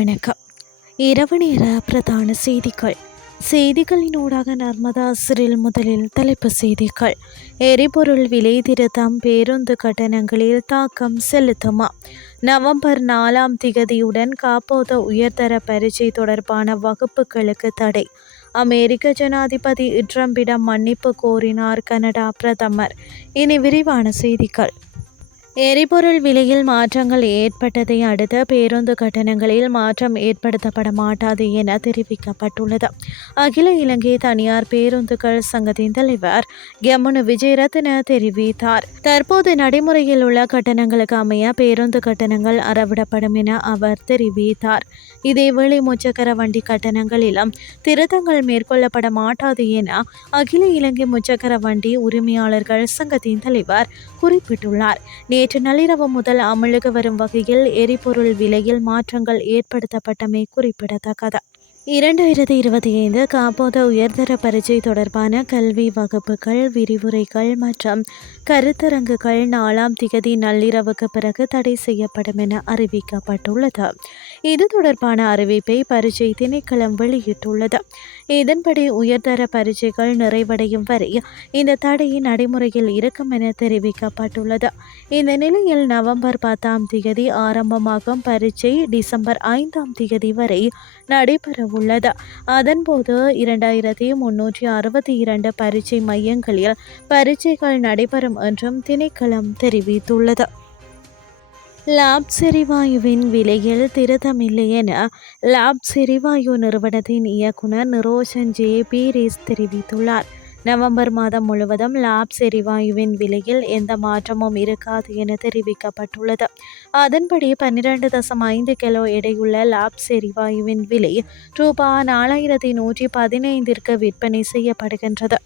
வணக்கம். இரவு நேர பிரதான செய்திகள். செய்திகளினூடாக நர்மதா சிறில் முதலில் தலைப்பு செய்திகள். எரிபொருள் விலை திருத்தம் பேருந்து கட்டணங்களில் தாக்கம் செலுத்துமா? நவம்பர் நாலாம் திகதியுடன் காப்போத உயர்தர பரீட்சை தொடர்பான வகுப்புகளுக்கு தடை. அமெரிக்க ஜனாதிபதி ட்ரம்பிடம் மன்னிப்பு கோரினார் கனடா பிரதமர். இனி விரிவான செய்திகள். எரிபொருள் விலையில் மாற்றங்கள் ஏற்பட்டதை அடுத்து பேருந்து கட்டணங்களில் மாற்றம் ஏற்படுத்தப்பட மாட்டாது என தெரிவிக்கப்பட்டுள்ளது. அகில இலங்கை தனியார் பேருந்துகள் சங்கத்தின் தலைவர் கெமுனு விஜயரத்ன தெரிவித்தார். தற்போது நடைமுறையில் உள்ள கட்டணங்களுக்கு அமைய பேருந்து கட்டணங்கள் அறவிடப்படும் என அவர் தெரிவித்தார். இதேவேளை முச்சக்கர வண்டி கட்டணங்களிலும் திருத்தங்கள் மேற்கொள்ளப்பட மாட்டாது என அகில இலங்கை முச்சக்கர வண்டி உரிமையாளர்கள் சங்கத்தின் தலைவர் குறிப்பிட்டுள்ளார். நேற்று நள்ளிரவு முதல் அமலுக்கு வரும் வகையில் எரிபொருள் விலையில் மாற்றங்கள் ஏற்படுத்தப்பட்டமை குறிப்பிடத்தக்கது. இரண்டாயிரத்தி இருபத்தி ஐந்து காப்போத உயர்தர பரீட்சை தொடர்பான கல்வி வகுப்புகள் விரிவுரைகள் மற்றும் கருத்தரங்குகள் நாலாம் திகதி நள்ளிரவுக்கு பிறகு தடை செய்யப்படும் என அறிவிக்கப்பட்டுள்ளது. இது தொடர்பான அறிவிப்பை பரீட்சை திணைக்களம் வெளியிட்டுள்ளது. இதன்படி உயர்தர பரீட்சைகள் நிறைவடையும் வரை இந்த தடை நடைமுறையில் இருக்கும் என தெரிவிக்கப்பட்டுள்ளது. இந்த நிலையில் நவம்பர் பத்தாம் திகதி ஆரம்பமாகும் பரீட்சை டிசம்பர் ஐந்தாம் திகதி வரை நடைபெறவுள்ளது. அதன்போது இரண்டாயிரத்தி முன்னூற்றி அறுபத்தி இரண்டு பரீட்சை மையங்களில் பரீட்சைகள் நடைபெறும் என்றும் திணைக்களம் தெரிவித்துள்ளது. லாப் செரிவாயுவின் விலையில் திருத்தமில்லை என லாப் செரிவாயு நிறுவனத்தின் இயக்குனர் நிரோஷன் ஜே. ரேஸ் தெரிவித்துள்ளார். நவம்பர் மாதம் முழுவதும் லாப் செரிவாயுவின் விலையில் எந்த மாற்றமும் இருக்காது என தெரிவிக்கப்பட்டுள்ளது. அதன்படி பன்னிரண்டு தசம் ஐந்து கிலோ எடையுள்ள லாப் செரிவாயுவின் விலை ரூபாய் நாலாயிரத்தி நூற்றி பதினைந்திற்கு விற்பனை செய்யப்படுகின்றது.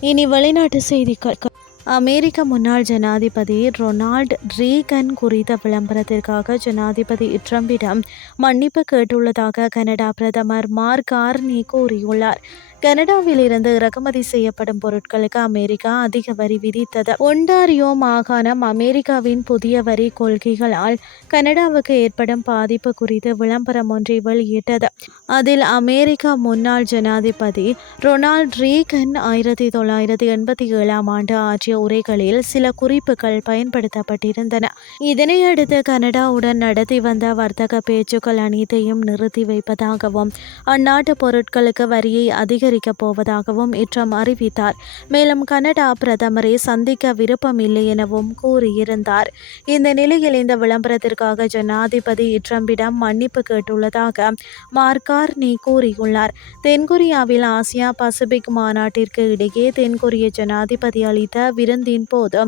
இனி வெளிநாட்டு செய்திகள். அமெரிக்க முன்னாள் ஜனாதிபதி ரொனால்ட் ரீகன் குறித்த விளம்பரத்திற்காக ஜனாதிபதி ட்ரம்பிடம் மன்னிப்பு கேட்டுள்ளதாக கனடா பிரதமர் மார்க் கார்னி கூறியுள்ளார். கனடாவில் இருந்து இறக்குமதி செய்யப்படும் பொருட்களுக்கு அமெரிக்கா அதிக வரி விதித்தது. ஒன்டாரியோ மாகாணம் அமெரிக்காவின் புதிய வரி கொள்கைகளால் கனடாவுக்கு ஏற்படும் பாதிப்பு குறித்து விளம்பரம் ஒன்றை வெளியிட்டது. அதில் அமெரிக்கா முன்னாள் ஜனாதிபதி ரொனால்ட் ரீகன் ஆயிரத்தி தொள்ளாயிரத்தி எண்பத்தி ஏழாம் ஆண்டு பற்றிய உரைகளில் சில குறிப்புகள் பயன்படுத்தப்பட்டிருந்தன. இதனையடுத்து கனடாவுடன் நடத்தி வந்த வர்த்தக பேச்சுக்கள் அனைத்தையும் நிறுத்தி வைப்பதாகவும் அந்நாட்டு பொருட்களுக்கு வரியை அதிகரிக்கப் போவதாகவும் இட்ரம் அறிவித்தார். மேலும் கனடா பிரதமரை சந்திக்க விருப்பம் இல்லை எனவும் கூறியிருந்தார். இந்த நிலையில் இந்த விளம்பரத்திற்காக ஜனாதிபதி இட்ரம்பிடம் மன்னிப்பு கேட்டுள்ளதாக மார்கார்னி கூறியுள்ளார். தென்கொரியாவில் ஆசியா பசிபிக் மாநாட்டிற்கு இடையே தென்கொரிய ஜனாதிபதி அளித்த விருந்தின் போது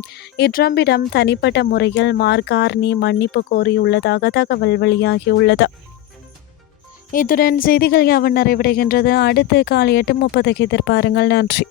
இட்ரம்பிடம் தனிப்பட்ட முறையில் மார்கார்னி மன்னிப்பு கோரியுள்ளதாக தகவல் வெளியாகியுள்ளது. இத்துடன் செய்திகள் யாவன் நிறைவடைகின்றது. அடுத்து காலை எட்டு முப்பதுக்கு எதிர்பாருங்கள். நன்றி.